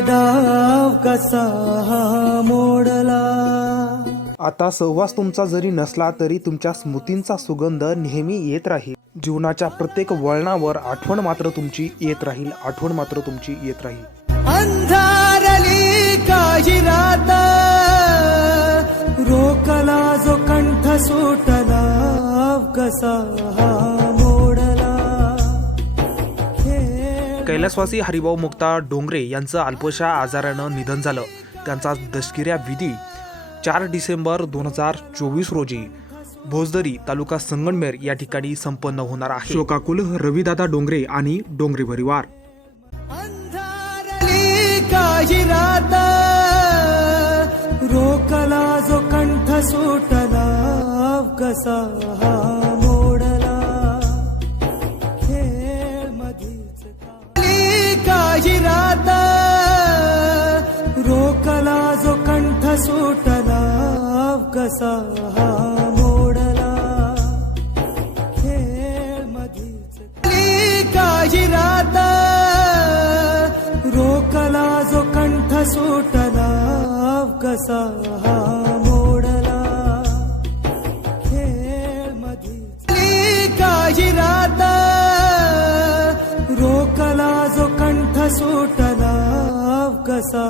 डाव कसा मोडला? आता सहवास तुमचा जरी नसला तरी तुमच्या स्मृतींचा सुगंध नेहमी येत राहील. जीवनाच्या प्रत्येक वळणावर आठवण मात्र तुमची येत राहील. आठवण मात्र तुमची येत राहील. अंधारली काही रात रोकला जो कंठ सुटला. कसा कैलासवासी हरिभाऊ मुक्ता डोंगरे यांचं अल्पशा आजारानं निधन झालं. त्यांचा दशगिऱ्या विधी चार डिसेंबर दोन हजार चोवीस रोजी भोजदरी तालुका संगमनेर या ठिकाणी संपन्न होणार आहे. शोकाकुल रविदादा डोंगरे आणि डोंगरे परिवार. रोकला जो कंठ सुटला कसा कसा मोडला? खेळ मधीच. काही रात रोकला जो कंठ सुटला कसा मोडला? खेळ मधीच. काही रात रोकला जो कंठ सुटला कसा